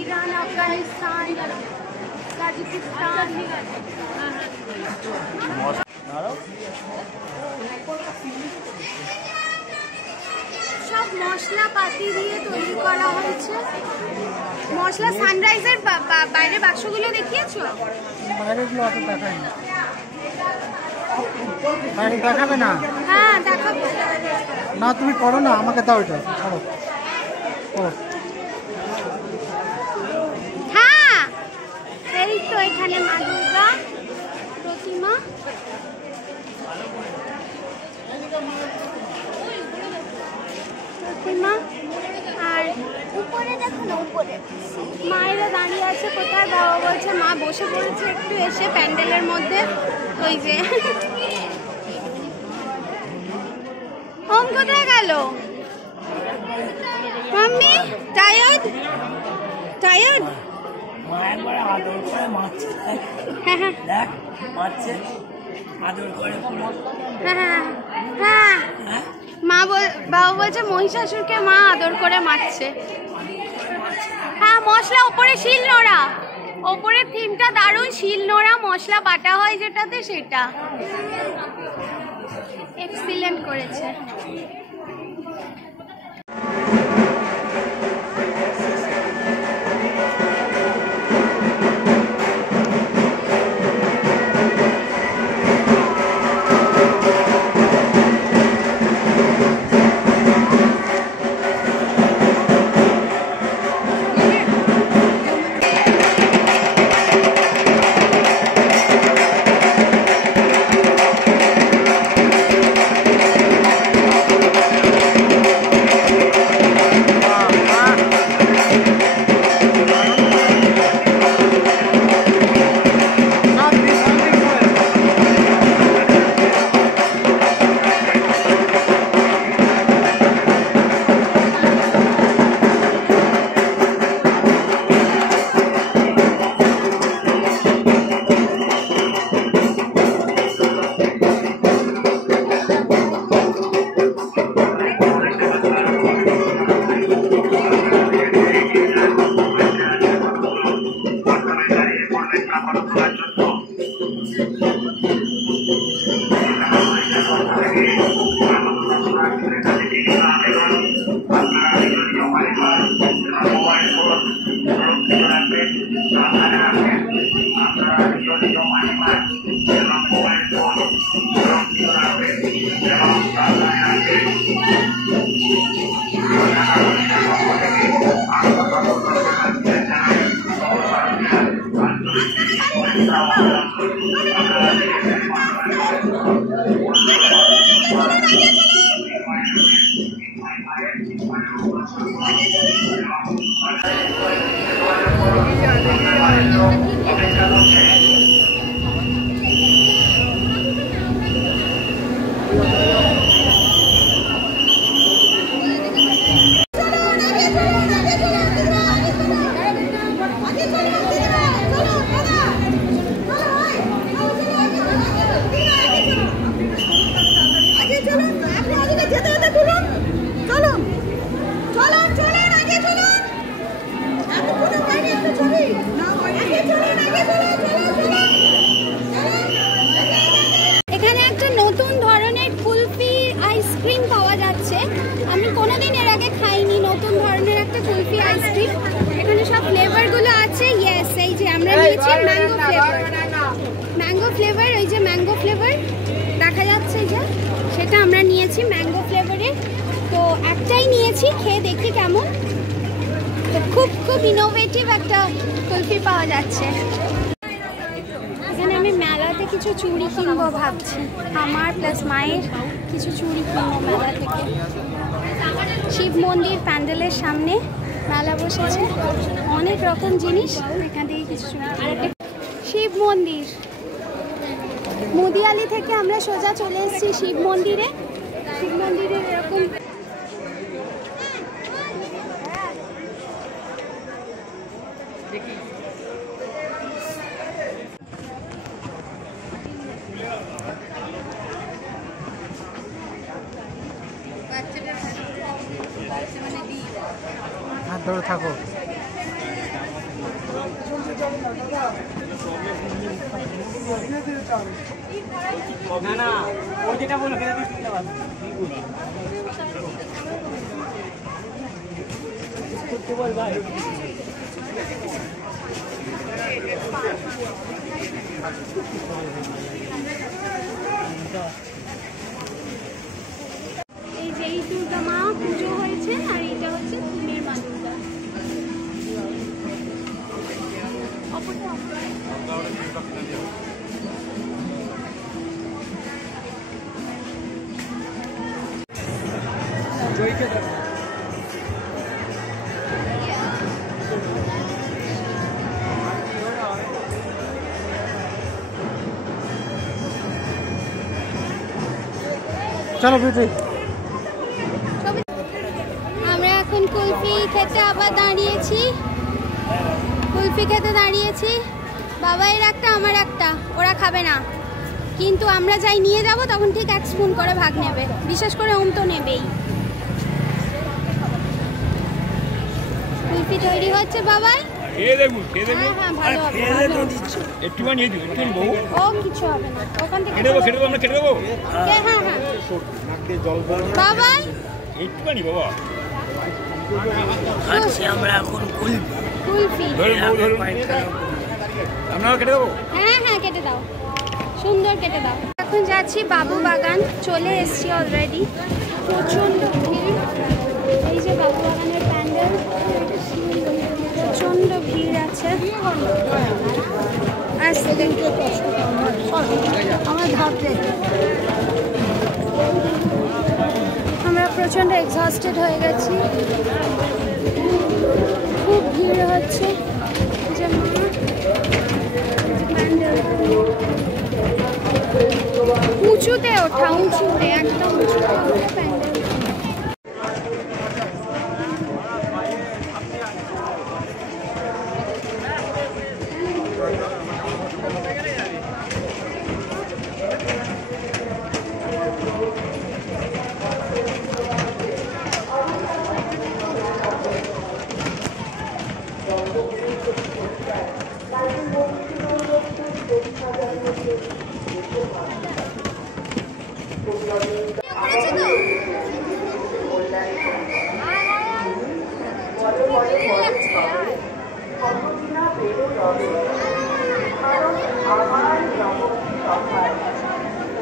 Iran, Afghanistan, Tajikistan, সব মশলাপাতি দিয়ে তৈরি করা হয়েছে। মশলা সানরাইজের বাইরে বাক্সগুলো দেখিয়েছো? বাইরেগুলো অত দেখায়নি। বাইরে দেখাবে না? হ্যাঁ দেখাবো। না তুমি করো না, আমাকে দাও এটা, ছাড়ো। ও হ্যাঁ, এই তো এখানে মা দুর্গা প্রতিমা। আর উপরে দেখো না, উপরে মায়েরা দাঁড়িয়ে আছে। কোথায় বাবা বলছে মা বসে পড়েছে একটু এসে প্যান্ডেলের মধ্যে। ওই যে হোম কোথায় গেল? Mummy tired tired? মা একবার আদর করে মারছে, হ্যাঁ হ্যাঁ দেখ মারছে, আদর করে পুরো। হ্যাঁ হ্যাঁ, বাবা বলছে মহিষাসুরকে মা আদর করে মারছে। হ্যাঁ, মশলা ওপরে শিল নোড়া, ওপরের থিমটা দারুণ। শিল নোড়া মশলা বাটা হয় যেটাতে, সেটা এক্সিলেন্ট করেছে। এখানে একটা নতুন ধরনের কুলফি আইসক্রিম পাওয়া যাচ্ছে। আমি কোনোদিন এর আগে খাইনি। নতুন ধরনের একটা কুলফি আইসক্রিম। এখানে সব ফ্লেভার গুলো আছে। ইয়েস, এই যে আমরা নিয়েছি ম্যাঙ্গো ফ্লেভার। ম্যাঙ্গো ফ্লেভার, ওই যে ম্যাঙ্গো ফ্লেভার দেখা যাচ্ছে যে, সেটা আমরা নিয়েছি ম্যাঙ্গো ফ্লেভারে। তো একটাই নিয়েছি, খেয়ে দেখি কেমন। তো খুব খুব ইনোভেটিভ একটা কুলফি পাওয়া যাচ্ছে। এখানে আমি মেলাতে কিছু চুড়ি কিনবো ভাবছি। আমার প্লাস মায়ের কিছু চুড়ি কিনবো মেলা থেকে। শিব মন্দির প্যান্ডেলের সামনে মেলা বসেছে, অনেক রকম জিনিস। এখান থেকে কিছু চুড়ি কিনবো। শিব মন্দির, মুদিয়ালি থেকে আমরা সোজা চলে এসেছি শিব মন্দিরে। শিব মন্দিরে এরকম ধরে থাকো। না না ও যেটা বলো সেটা তুই শুনতে পাবি। করতে বল ভাই। এই যে এই দুর্গা মা পুজো হয়েছে আর এটা হচ্ছে ফুলের মা দুর্গা। চলো বিউটি। আমরা এখন কুলফি খেতে আবার দাঁড়িয়েছি, কুলফি খেতে দাঁড়িয়েছি। বাবাইয়ের একটা আমার একটা, ওরা খাবে না, কিন্তু আমরা যাই নিয়ে যাব তখন ঠিক 1 স্পুন করে ভাগ নেবে, বিশেষ করে ওম তো নেবেই। কুলফি তৈরি হচ্ছে বাবাই। খেয়ে দেখুন, খেয়ে দেখুন। হ্যাঁ হ্যাঁ ভালো হবে, খেলে ভালো তো হবে। দিচ্ছ। একটুখানি এই দিন, একটুখানি বউ। ও কিছু হবে না, ওখান থেকে খেতে দেবো, খেতে দেবো, আমরা খেতে দেবো। হ্যাঁ হ্যাঁ হ্যাঁ বাবাই। একটুখানি বাবা। খাচ্ছি আমরা এখন কুলফি। কুলফি ধরুন বউ, ধরুন। আপনারা খেতে দেবো? হ্যাঁ হ্যাঁ কেটে দাও, সুন্দর কেটে দাও। এখন যাচ্ছি বাবু বাগান, চলে এসছি অলরেডি। প্রচণ্ড ভিড়, এই যে বাবু বাগানের প্যান্ডেল, প্রচণ্ড ভিড় আছে। আসতে আমার ভাবতে আমরা প্রচণ্ড এক্সহস্টেড হয়ে গেছি, খুব ভিড় হচ্ছে। যে প্যান্ডেল উঁচুতে ওঠা, উঁচুতে একদম উঁচুতে ওঠা প্যান্ডেল।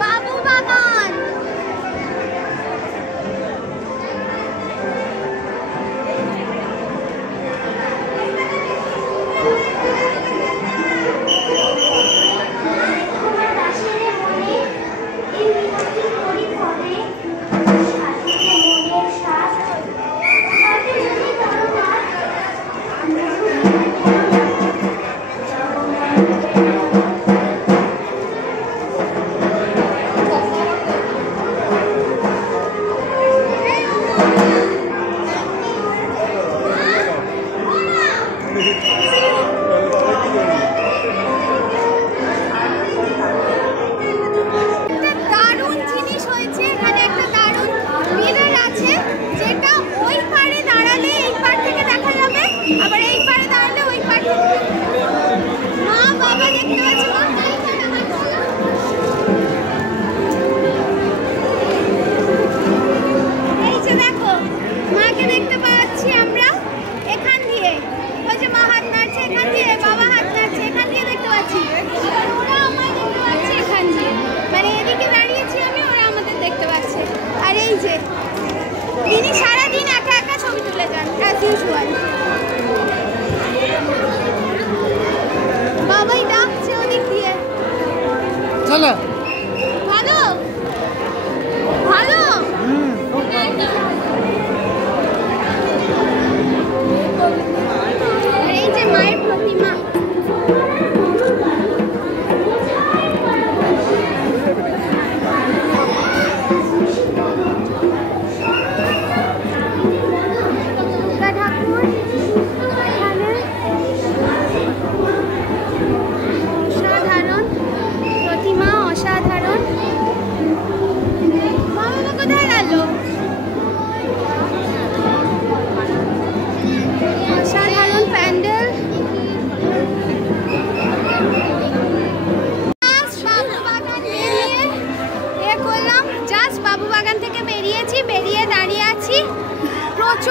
বাবু বাগান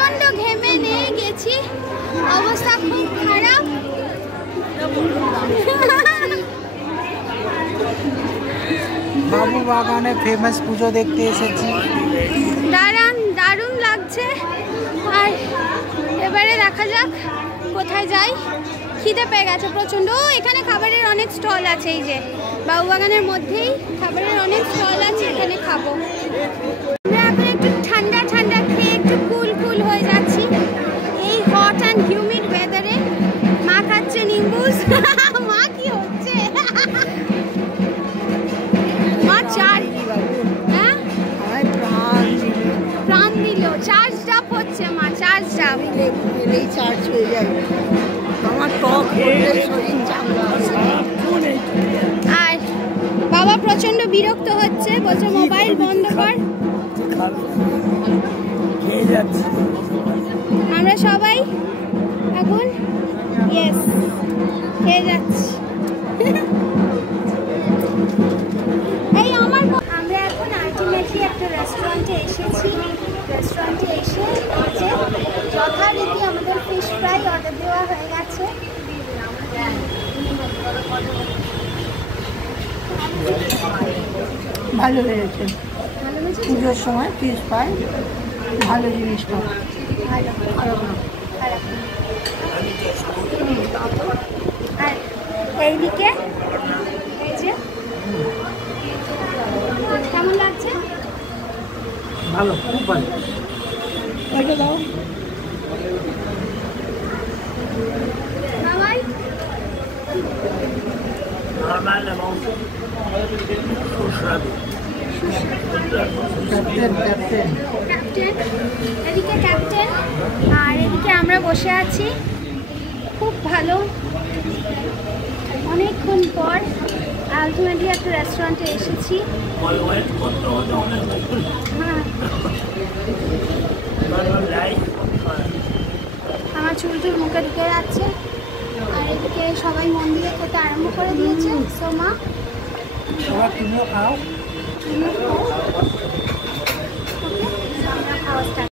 প্রচন্ড ঘেমে নিয়ে গেছি, অবস্থা খুব খারাপ। বাবু বাগানে ফেমাস পুজো দেখতে এসেছি। দারুণ লাগছে। আর এবারে দেখা যাক কোথায় যাই। খিদে পেয়ে গেছে প্রচন্ড। এখানে খাবারের অনেক স্টল আছে, এই যে বাবুবাগানের মধ্যেই খাবারের অনেক স্টল আছে, এখানে খাবো। আমরা এখন একটু ঠান্ডা ঠান্ডা খেয়ে একটু কুল হয়ে যাচ্ছি এই হট অ্যান্ড হিউমিড ওয়েদারে। মা খাচ্ছে নিম্বুস। মা কি হচ্ছে? মা চার হ্যাঁ প্রাণ দিল, চার্জ আপ হচ্ছে মা, চার্জ আপ। এই চার্জ হয়ে যাবে আমার টক করলে শরীর চাঙ্গা। আর বাবা প্রচন্ড বিরক্ত হচ্ছে, বলছে মোবাইল বন্ধ কর। খেয়ে যাচ্ছে। আমরা সবাই এখন ইয়েস খেয়ে যাচ্ছি। এই আমার আমরা এখন আলটিমেটলি একটা রেস্টুরেন্টে এসেছি। রেস্টুরেন্টে এসে যে যথারীতি আমাদের ফিশ ফ্রাই অর্ডার দেওয়া হয়ে গেছে। ভালো হয়েছে, ভালো হয়েছে, পুজোর সময় ফিশ ফ্রাই ভালো জিনিসটা। ভালো, খারাপ না। আর এইদিকে এই যে কেমন লাগছে? ভালো, খুব ভালো। ওইটা দাও। বাবাই ক্যাপ্টেন ক্যাপ্টেন ক্যাপ্টেন, এদিকে ক্যাপ্টেন আর এদিকে আমরা বসে আছি। খুব ভালো, অনেকক্ষণ পর আলটিমেটলি একটা রেস্টুরেন্টে এসেছি। হ্যাঁ, আমার চুল মুখে ঢুকে যাচ্ছে। আর এদিকে সবাই মন্দিরে খেতে আরম্ভ করে দিয়েছে। সো মা সবার তুমিও খাও। ওকে, আমরা খাওয়া start